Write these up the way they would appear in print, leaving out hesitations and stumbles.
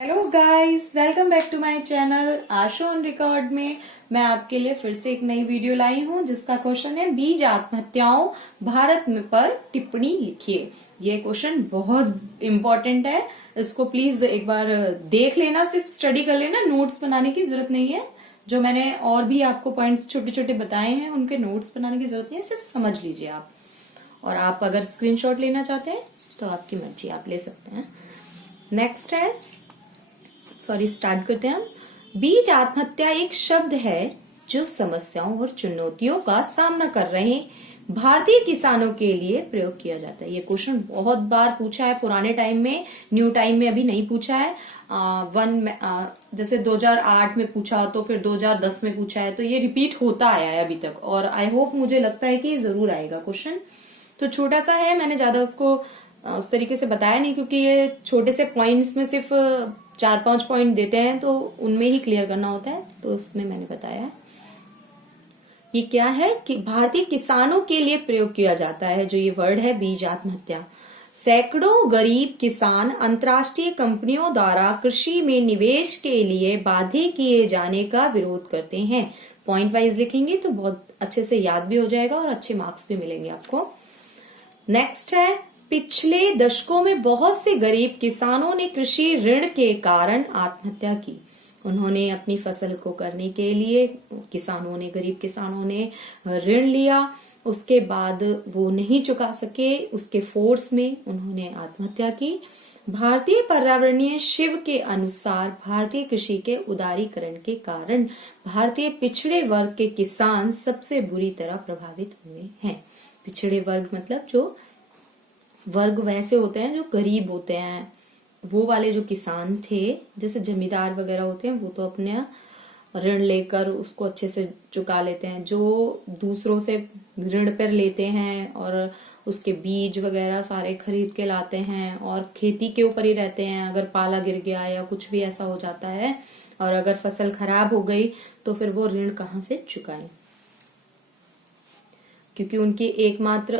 Hello guys, welcome back to my channel Asho on record में मैं आपके लिए फिर से एक नई वीडियो लाई हूं जिसका क्वेश्चन है बीज आत्महत्याओं भारत में पर टिप्पणी लिखिए। ये क्वेश्चन बहुत इम्पोर्टेंट है, इसको प्लीज एक बार देख लेना, सिर्फ स्टडी कर लेना, नोट्स बनाने की जरूरत नहीं है। जो मैंने और भी आपको पॉइंट्स छोटे छोटे बताए हैं उनके नोट्स बनाने की जरूरत नहीं है, सिर्फ समझ लीजिए आप। और आप अगर स्क्रीनशॉट लेना चाहते हैं तो आपकी मर्जी, आप ले सकते हैं। नेक्स्ट है, स्टार्ट करते हैं हम। बीज आत्महत्या एक शब्द है जो समस्याओं और चुनौतियों का सामना कर रहे भारतीय किसानों के लिए प्रयोग किया जाता है। ये क्वेश्चन बहुत बार पूछा है, पुराने टाइम में, न्यू टाइम में अभी नहीं पूछा है। जैसे 2008 में पूछा तो फिर 2010 में पूछा है, तो ये रिपीट होता आया है अभी तक, और आई होप, मुझे लगता है कि जरूर आएगा क्वेश्चन। तो छोटा सा है, मैंने ज्यादा उसको उस तरीके से बताया नहीं, क्योंकि ये छोटे से पॉइंट्स में सिर्फ 4-5 पॉइंट देते हैं तो उनमें ही क्लियर करना होता है, तो उसमें मैंने बताया है। ये क्या है कि भारतीय किसानों के लिए प्रयोग किया जाता है जो ये वर्ड है बीज आत्महत्या। सैकड़ों गरीब किसान अंतर्राष्ट्रीय कंपनियों द्वारा कृषि में निवेश के लिए बाध्य किए जाने का विरोध करते हैं। पॉइंट वाइज लिखेंगे तो बहुत अच्छे से याद भी हो जाएगा और अच्छे मार्क्स भी मिलेंगे आपको। नेक्स्ट है, पिछले दशकों में बहुत से गरीब किसानों ने कृषि ऋण के कारण आत्महत्या की। उन्होंने अपनी फसल को करने के लिए गरीब किसानों ने ऋण लिया, उसके बाद वो नहीं चुका सके, उसके फोर्स में उन्होंने आत्महत्या की। भारतीय पर्यावरणीय शिव के अनुसार भारतीय कृषि के उदारीकरण के कारण भारतीय पिछड़े वर्ग के किसान सबसे बुरी तरह प्रभावित हुए हैं। पिछड़े वर्ग मतलब जो वर्ग वैसे होते हैं जो गरीब होते हैं, वो वाले जो किसान थे, जैसे जमींदार वगैरह होते हैं, वो तो अपने ऋण लेकर उसको अच्छे से चुका लेते हैं। जो दूसरों से ऋण पर लेते हैं और उसके बीज वगैरह सारे खरीद के लाते हैं और खेती के ऊपर ही रहते हैं, अगर पाला गिर गया या कुछ भी ऐसा हो जाता है और अगर फसल खराब हो गई तो फिर वो ऋण कहाँ से चुकाएं, क्योंकि उनकी एकमात्र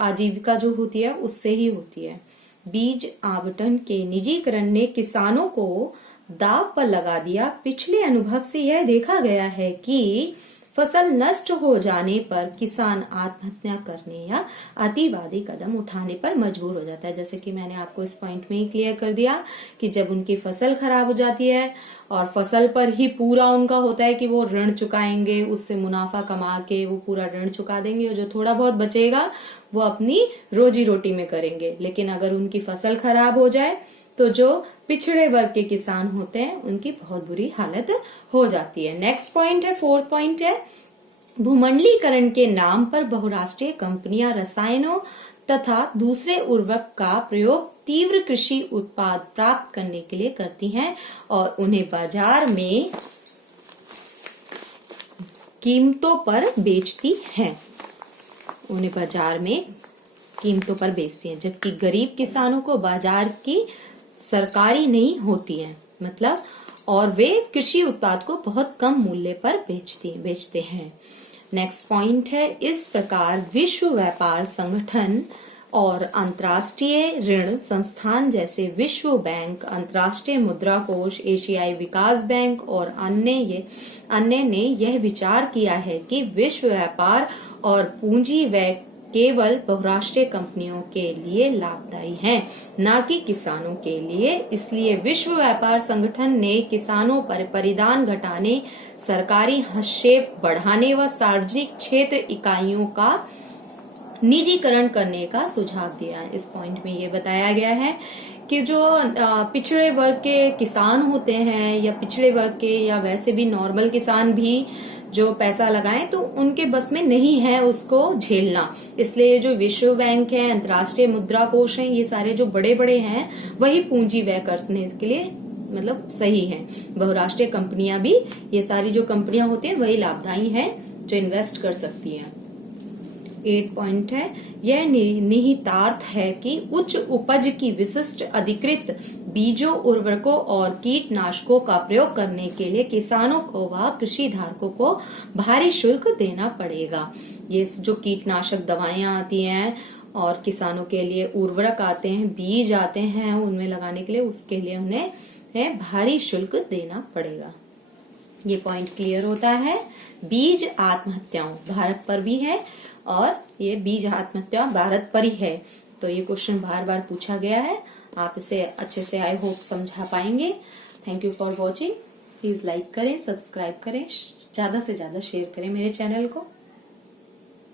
आजीविका जो होती है उससे ही होती है। बीज आवंटन के निजीकरण ने किसानों को दांव पर लगा दिया। पिछले अनुभव से यह देखा गया है कि फसल नष्ट हो जाने पर किसान आत्महत्या करने या अतिवादी कदम उठाने पर मजबूर हो जाता है। जैसे कि मैंने आपको इस पॉइंट में ही क्लियर कर दिया कि जब उनकी फसल खराब हो जाती है और फसल पर ही पूरा उनका होता है कि वो ऋण चुकाएंगे, उससे मुनाफा कमा के वो पूरा ऋण चुका देंगे और जो थोड़ा बहुत बचेगा वो अपनी रोजी रोटी में करेंगे। लेकिन अगर उनकी फसल खराब हो जाए तो जो पिछड़े वर्ग के किसान होते हैं उनकी बहुत बुरी हालत हो जाती है। नेक्स्ट पॉइंट है, 4th पॉइंट है, भूमंडलीकरण के नाम पर बहुराष्ट्रीय कंपनियां रसायनों तथा दूसरे उर्वरक का प्रयोग तीव्र कृषि उत्पाद प्राप्त करने के लिए करती हैं और उन्हें बाजार में कीमतों पर बेचती हैं। उन्हें बाजार में कीमतों पर बेचती हैं, जबकि गरीब किसानों को बाजार की सरकारी नहीं होती है, मतलब, और वे कृषि उत्पाद को बहुत कम मूल्य पर बेचते हैं। नेक्स्ट पॉइंट है, इस प्रकार विश्व व्यापार संगठन और अंतर्राष्ट्रीय ऋण संस्थान जैसे विश्व बैंक, अंतर्राष्ट्रीय मुद्रा कोष, एशियाई विकास बैंक और अन्य ने यह विचार किया है कि विश्व व्यापार और पूंजी व्यय केवल बहुराष्ट्रीय कंपनियों के लिए लाभदायी हैं, न कि किसानों के लिए। इसलिए विश्व व्यापार संगठन ने किसानों पर परिदान घटाने, सरकारी हस्तक्षेप बढ़ाने व सार्वजनिक क्षेत्र इकाइयों का निजीकरण करने का सुझाव दिया है। इस पॉइंट में ये बताया गया है कि जो पिछड़े वर्ग के किसान होते हैं या पिछड़े वर्ग के या वैसे भी नॉर्मल किसान भी जो पैसा लगाएं तो उनके बस में नहीं है उसको झेलना। इसलिए जो विश्व बैंक है, अंतर्राष्ट्रीय मुद्रा कोष है, ये सारे जो बड़े बड़े हैं वही पूंजी व्यय करने के लिए मतलब सही है। बहुराष्ट्रीय कंपनियां भी, ये सारी जो कंपनियां होती हैं वही लाभदायी हैं जो इन्वेस्ट कर सकती हैं। 8 पॉइंट है, यह निहितार्थ है कि उच्च उपज की विशिष्ट अधिकृत बीजों, उर्वरकों और कीटनाशकों का प्रयोग करने के लिए किसानों को व कृषि धारकों को भारी शुल्क देना पड़ेगा। ये जो कीटनाशक दवाएं आती हैं और किसानों के लिए उर्वरक आते हैं, बीज आते हैं उनमें लगाने के लिए, उसके लिए उन्हें है भारी शुल्क देना पड़ेगा। ये पॉइंट क्लियर होता है। बीज आत्महत्याओं भारत पर भी है और ये बीज आत्महत्या भारत पर ही है, तो ये क्वेश्चन बार बार पूछा गया है। आप इसे अच्छे से आई होप समझा पाएंगे। Thank you for watching. Please like करें, सब्सक्राइब करें, ज्यादा से ज्यादा शेयर करें मेरे चैनल को।